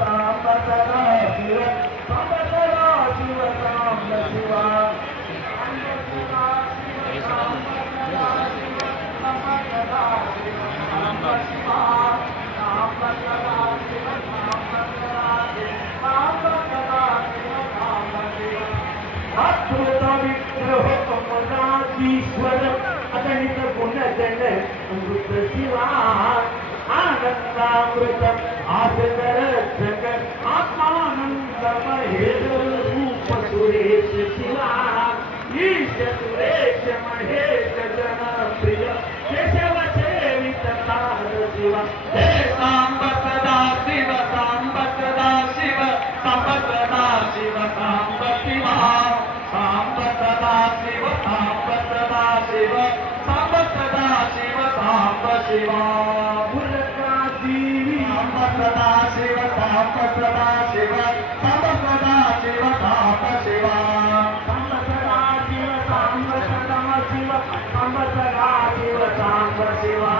सांब सदा शिव सांब सदा शिव सांब शिवा ईश्वर अगणित गुणगण अमृत शिवा आनंदामृत आदरक्षक आत्मानंद महेश रूप सुरेश शिवा ईश सुरेश महेश जनप्रिय केशव सेवित तार शिवा हे सांब सदा शिव सांब सदा शिव सांब सदा शिव सांब शिवा सांब सदा शिव सांब सदा शिव सांब सदा शिव सांब शिवा मुलकादेवी सांब सदा शिव सांब सदा शिव सांब सदा शिव सांब शिवा सांब सदा शिव सांब सदा शिव सांब सदा शिव सांब शिवा